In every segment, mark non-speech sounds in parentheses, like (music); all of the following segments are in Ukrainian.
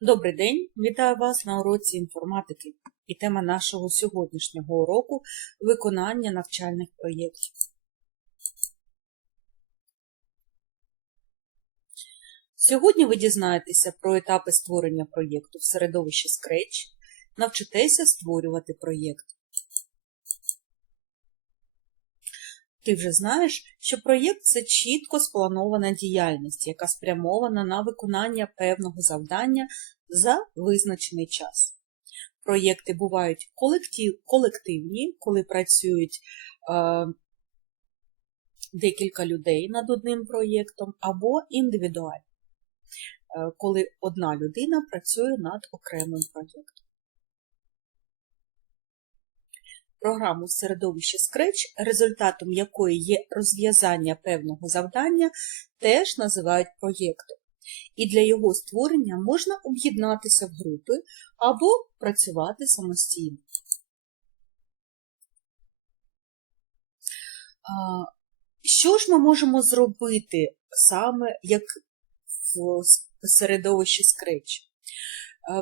Добрий день! Вітаю вас на уроці інформатики. І тема нашого сьогоднішнього уроку виконання навчальних проєктів. Сьогодні ви дізнаєтеся про етапи створення проєкту в середовищі Scratch, навчитеся створювати проєкт. Ти вже знаєш, що проєкт це чітко спланована діяльність, яка спрямована на виконання певного завдання за визначений час. Проєкти бувають колектив, колективні, коли працюють е, декілька людей над одним проєктом, або індивідуальні, е, коли одна людина працює над окремим проєктом. Програму в середовищі Scratch, результатом якої є розв'язання певного завдання, теж називають проєктом. І для його створення можна об'єднатися в групи або працювати самостійно. Що ж ми можемо зробити саме як в середовищі Scratch?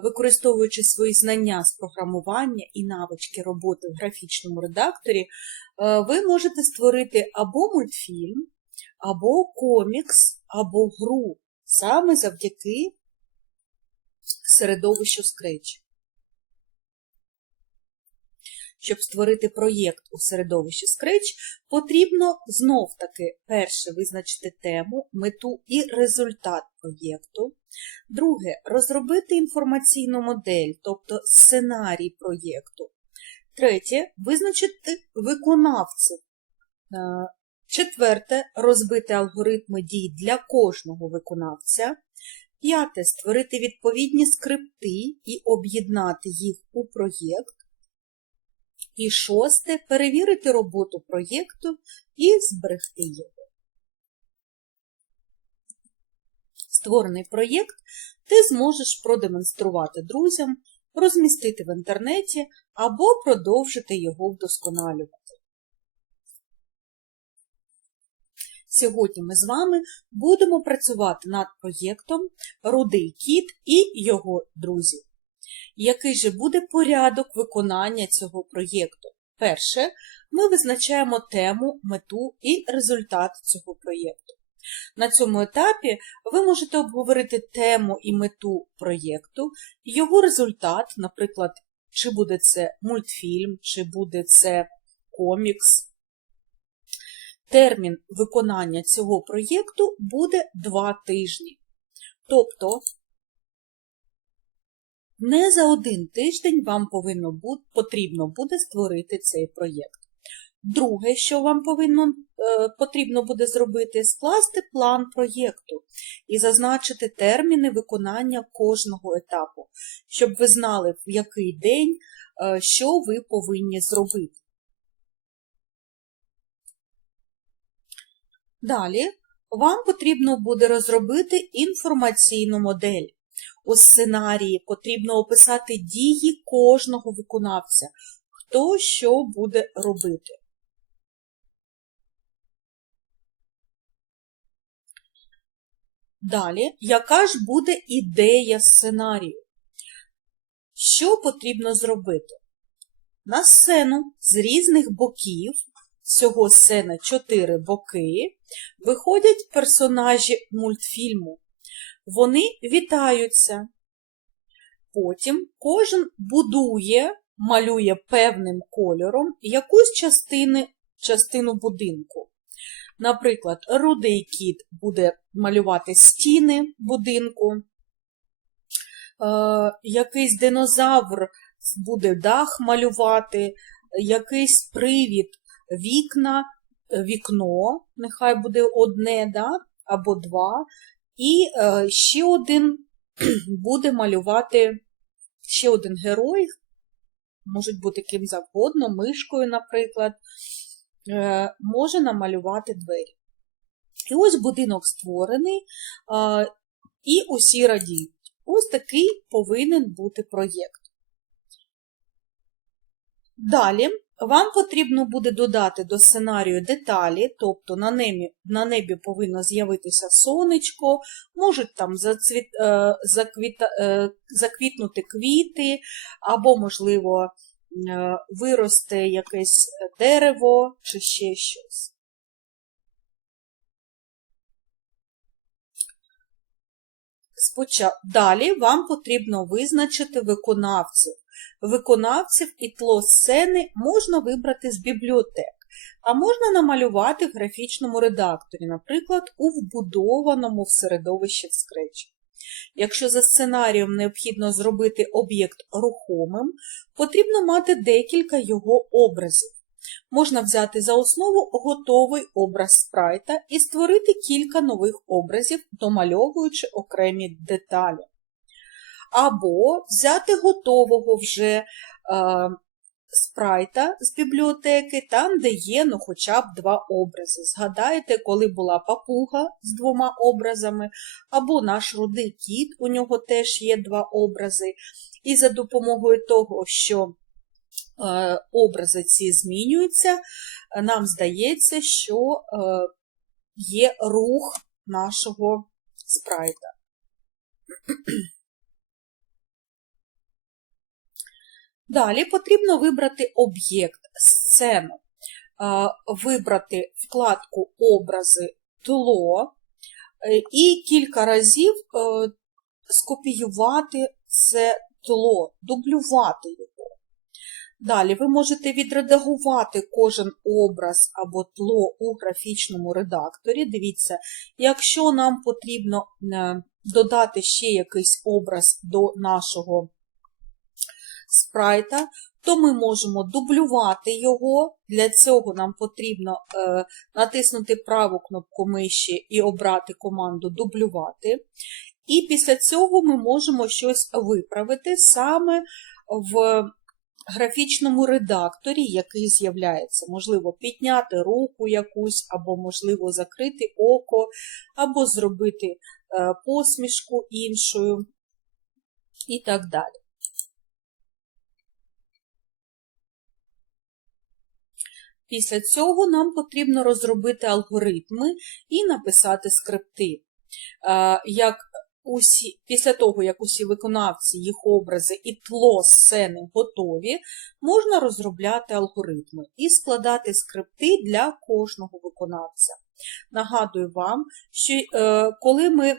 Використовуючи свої знання з програмування і навички роботи в графічному редакторі, ви можете створити або мультфільм, або комікс, або гру саме завдяки середовищу Scratch. Щоб створити проєкт у середовищі Scratch, потрібно знов-таки перше визначити тему, мету і результат проєкту. Друге розробити інформаційну модель, тобто сценарій проєкту. Третє визначити виконавців. Четверте розбити алгоритми дій для кожного виконавця. П'яте створити відповідні скрипти і об'єднати їх у проєкт. І шосте перевірити роботу проєкту і зберегти його. Створений проєкт ти зможеш продемонструвати друзям, розмістити в інтернеті або продовжити його вдосконалювати. Сьогодні ми з вами будемо працювати над проєктом Рудий кіт і його друзі. Який же буде порядок виконання цього проєкту? Перше, ми визначаємо тему, мету і результат цього проєкту. На цьому етапі ви можете обговорити тему і мету проєкту, його результат, наприклад, чи буде це мультфільм, чи буде це комікс. Термін виконання цього проєкту буде 2 тижні. Тобто, не за один тиждень вам повинно потрібно буде створити цей проєкт. Друге, що вам повинно, е, потрібно буде зробити, скласти план проєкту і зазначити терміни виконання кожного етапу, щоб ви знали, в який день, е, що ви повинні зробити. Далі вам потрібно буде розробити інформаційну модель. У сценарії потрібно описати дії кожного виконавця, хто що буде робити. Далі, яка ж буде ідея сценарію? Що потрібно зробити? На сцену з різних боків, всього сцена 4 боки, виходять персонажі мультфільму. Вони вітаються. Потім кожен будує, малює певним кольором якусь частини, частину будинку. Наприклад, рудий кіт буде малювати стіни будинку, е, якийсь динозавр буде дах малювати, якийсь привід вікна, вікно, нехай буде одне да, або два, і е, ще один (clears throat) буде малювати ще один герой, можуть бути ким завгодно, мишкою, наприклад, може намалювати двері. І ось будинок створений, е, і усі радіють. Ось такий повинен бути проєкт. Далі Вам потрібно буде додати до сценарію деталі, тобто на небі, на небі повинно з'явитися сонечко, можуть там зацвіт, е, заквіта, е, заквітнути квіти, або, можливо, е, виросте якесь дерево чи ще щось. Спочатку далі вам потрібно визначити виконавців. Виконавців і тло сцени можна вибрати з бібліотек, а можна намалювати в графічному редакторі, наприклад, у вбудованому в середовищі в Scratch. Якщо за сценарієм необхідно зробити об'єкт рухомим, потрібно мати декілька його образів. Можна взяти за основу готовий образ спрайта і створити кілька нових образів, домальовуючи окремі деталі. Або взяти готового вже е, спрайта з бібліотеки, там, де є ну, хоча б два образи. Згадайте, коли була папуга з двома образами, або наш рудий кіт, у нього теж є два образи. І за допомогою того, що образи ці змінюються, нам здається, що е, є рух нашого спрайта. (clears throat) Далі потрібно вибрати об'єкт, сцену, вибрати вкладку Образи тло е, і кілька разів е, скопіювати це тло, дублювати його. Далі ви можете відредагувати кожен образ або тло у графічному редакторі. Дивіться, якщо нам потрібно е, додати ще якийсь образ до нашого спрайта, то ми можемо дублювати його. Для цього нам потрібно е, натиснути праву кнопку миші і обрати команду дублювати. І після цього ми можемо щось виправити саме в графічному редакторі, який з'являється. Можливо, підняти руку якусь, або, можливо, закрити око, або зробити е, посмішку іншою і так далі. Після цього нам потрібно розробити алгоритми і написати скрипти. Як усі, Після того, як усі виконавці, їх образи і тло сцени готові, можна розробляти алгоритми і складати скрипти для кожного виконавця. Нагадую вам, що е, коли ми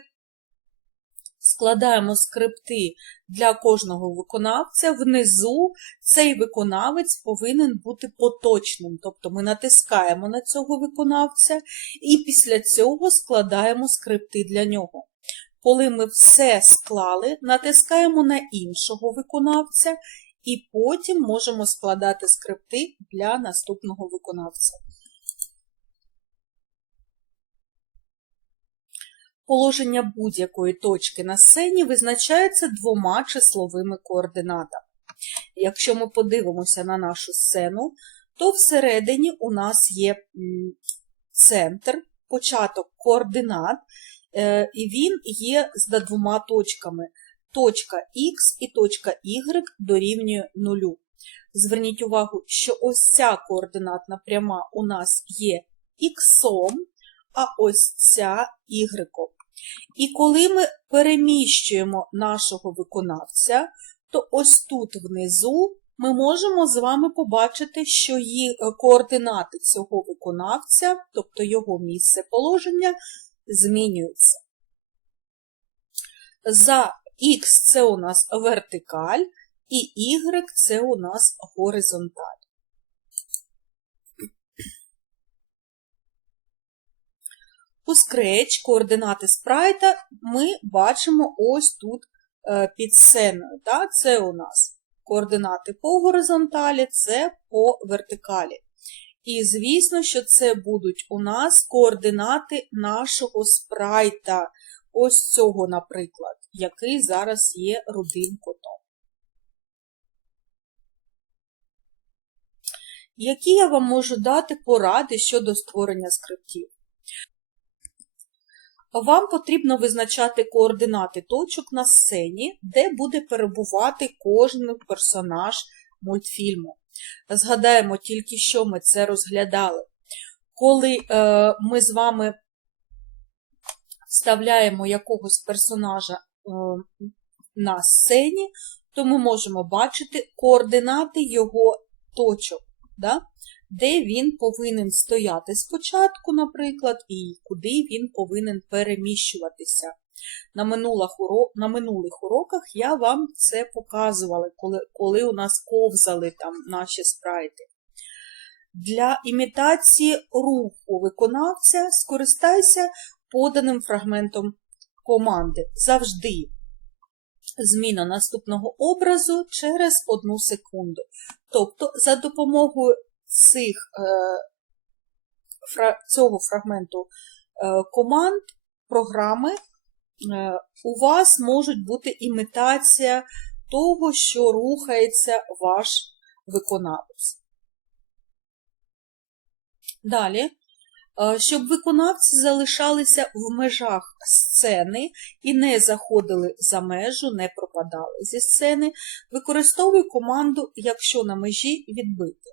складаємо скрипти для кожного виконавця, внизу цей виконавець повинен бути поточним. Тобто ми натискаємо на цього виконавця і після цього складаємо скрипти для нього. Коли ми все склали, натискаємо на іншого виконавця і потім можемо складати скрипти для наступного виконавця. Положення будь-якої точки на сцені визначається двома числовими координатами. Якщо ми подивимося на нашу сцену, то всередині у нас є центр, початок координат, і він є з двома точками. Точка Х і точка Y дорівнює нулю. Зверніть увагу, що ось ця координатна пряма у нас є х, а ось ця y. І коли ми переміщуємо нашого виконавця, то ось тут внизу ми можемо з вами побачити, що е, координати цього виконавця, тобто його місце положення, змінюються. За Х це у нас вертикаль, і Y це у нас горизонталь. У Scratch координати спрайта ми бачимо ось тут е, під сценою. Це у нас координати по горизонталі, це по вертикалі. І, звісно, що це будуть у нас координати нашого спрайта. Ось цього, наприклад, який зараз є рудим котом. Які я вам можу дати поради щодо створення скриптів? Вам потрібно визначати координати точок на сцені, де буде перебувати кожен персонаж мультфільму. Згадаємо тільки, що ми це розглядали. Коли е, ми з вами вставляємо якогось персонажа е, на сцені, то ми можемо бачити координати його точок, да? де він повинен стояти спочатку, наприклад, і куди він повинен переміщуватися. На минулих, уроках я вам це показувала, коли, у нас ковзали там наші спрайти. Для імітації руху виконавця скористайся поданим фрагментом команди. Завжди зміна наступного образу через одну секунду. Тобто, за допомогою цих, е, цього фрагменту е, команд програми у вас можуть бути імітація того, що рухається ваш виконавець. Далі, е, щоб виконавці залишалися в межах сцени і не заходили за межу, не пропадали зі сцени, використовуй команду, якщо на межі відбити.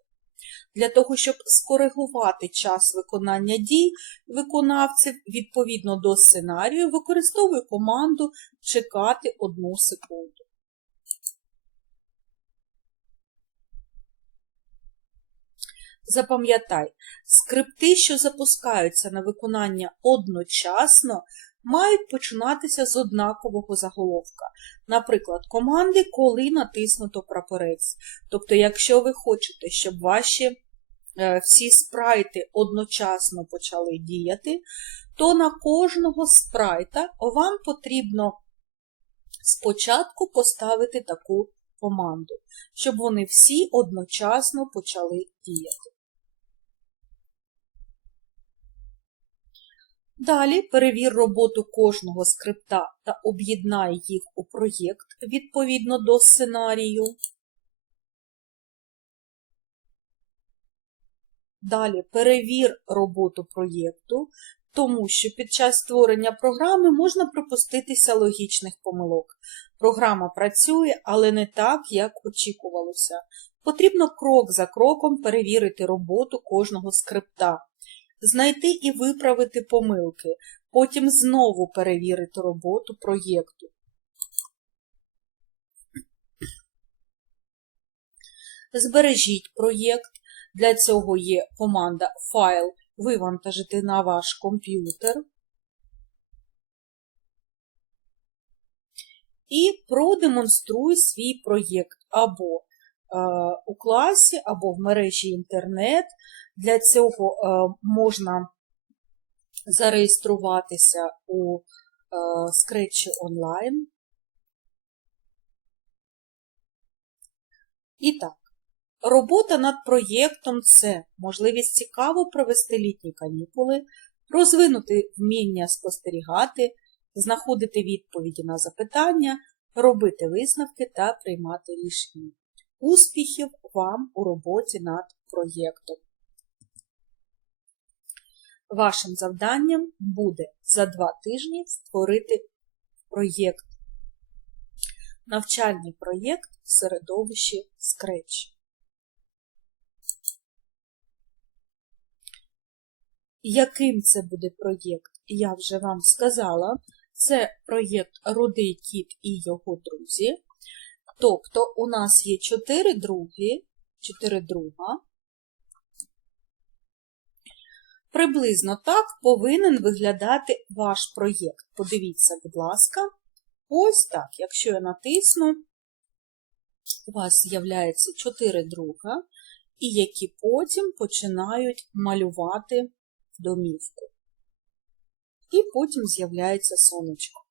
Для того, щоб скоригувати час виконання дій виконавців відповідно до сценарію, використовуй команду чекати одну секунду. Запам'ятай, скрипти, що запускаються на виконання одночасно, мають починатися з однакового заголовка. Наприклад, команди, коли натиснуто прапорець. Тобто, якщо ви хочете, щоб ваші е, всі спрайти одночасно почали діяти, то на кожного спрайта вам потрібно спочатку поставити таку команду, щоб вони всі одночасно почали діяти. Далі перевір роботу кожного скрипта та об'єднай їх у проєкт відповідно до сценарію. Далі перевір роботу проєкту, тому що під час створення програми можна припуститися логічних помилок. Програма працює, але не так, як очікувалося. Потрібно крок за кроком перевірити роботу кожного скрипта знайти і виправити помилки, потім знову перевірити роботу проєкту. Збережіть проєкт. Для цього є команда Файл вивантажити на ваш комп'ютер. І продемонструй свій проєкт або е, у класі, або в мережі інтернет, для цього е, можна зареєструватися у е, Scratch онлайн. І так, робота над проєктом це можливість цікаво провести літні канікули, розвинути вміння спостерігати, знаходити відповіді на запитання, робити висновки та приймати рішення. Успіхів вам у роботі над проєктом. Вашим завданням буде за два тижні створити проєкт, навчальний проєкт в середовищі Scratch. Яким це буде проєкт, я вже вам сказала. Це проєкт Рудий кіт і його друзі. Тобто у нас є чотири други, чотири друга, Приблизно так повинен виглядати ваш проєкт. Подивіться, будь ласка, ось так. Якщо я натисну, у вас з'являється 4 друга, і які потім починають малювати домівку. І потім з'являється сонечко.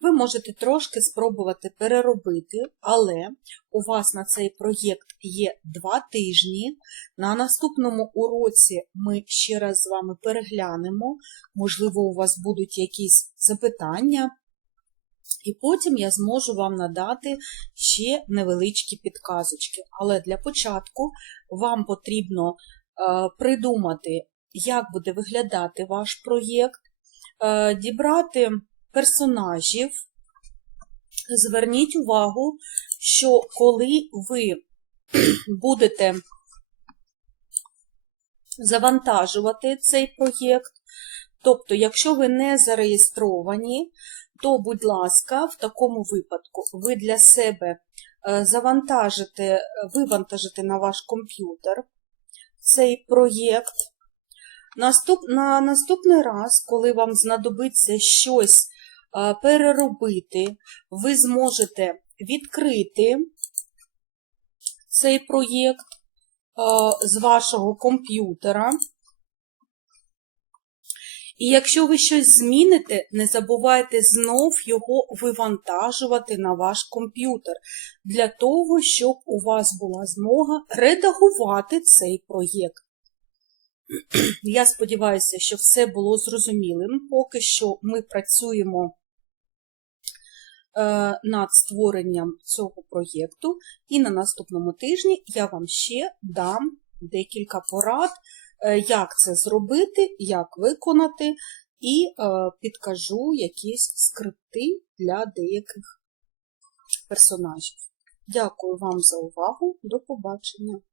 Ви можете трошки спробувати переробити, але у вас на цей проєкт є два тижні. На наступному уроці ми ще раз з вами переглянемо, можливо, у вас будуть якісь запитання, і потім я зможу вам надати ще невеличкі підказочки. Але для початку вам потрібно е, придумати, як буде виглядати ваш проєкт, е, дібрати персонажів. Зверніть увагу, що коли ви (clears throat) будете завантажувати цей проєкт. Тобто, якщо ви не зареєстровані, то, будь ласка, в такому випадку ви для себе е, завантажите, е, вивантажите на ваш комп'ютер цей проєкт. Наступ, на наступний раз, коли вам знадобиться щось переробити, ви зможете відкрити цей проєкт е, з вашого комп'ютера. І якщо ви щось зміните, не забувайте знов його вивантажувати на ваш комп'ютер, для того, щоб у вас була змога редагувати цей проєкт. Я сподіваюся, що все було зрозумілим. Поки що ми працюємо е, над створенням цього проєкту, і на наступному тижні я вам ще дам декілька порад, е, як це зробити, як виконати, і е, підкажу якісь скрипти для деяких персонажів. Дякую вам за увагу. До побачення!